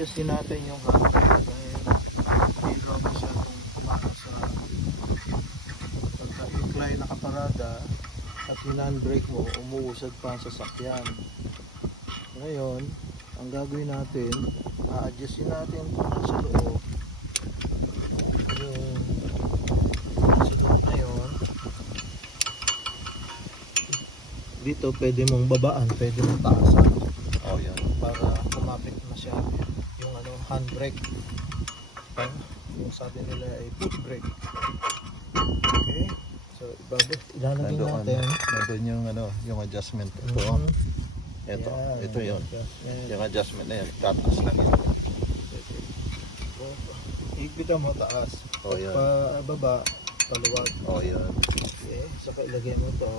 i-adjust din natin yung handbrake dahil hindi raw masyadong para sa pagka-incline nakaparada at yung handbrake mo umuusad pa ang sasakyan. Ngayon, ang gagawin natin, a-adjust din natin sa loob yung sa loob na yun. Dito pwede mong babaan, pwede mong taasan. Oh, yan. Para kumapit masyado yung ano, handbrake. Yung sabi nila ay foot brake. Okay, so ilalagay natin. Nandun yung ano, yung adjustment. Ito. Ito, Yan, ito yun. adjustment. Yung adjustment na yan, tataas lang yan. Ipitan mo taas. Oh, yan. Baba, paluwag. Oh, yan. Okay, saka ilagay mo to.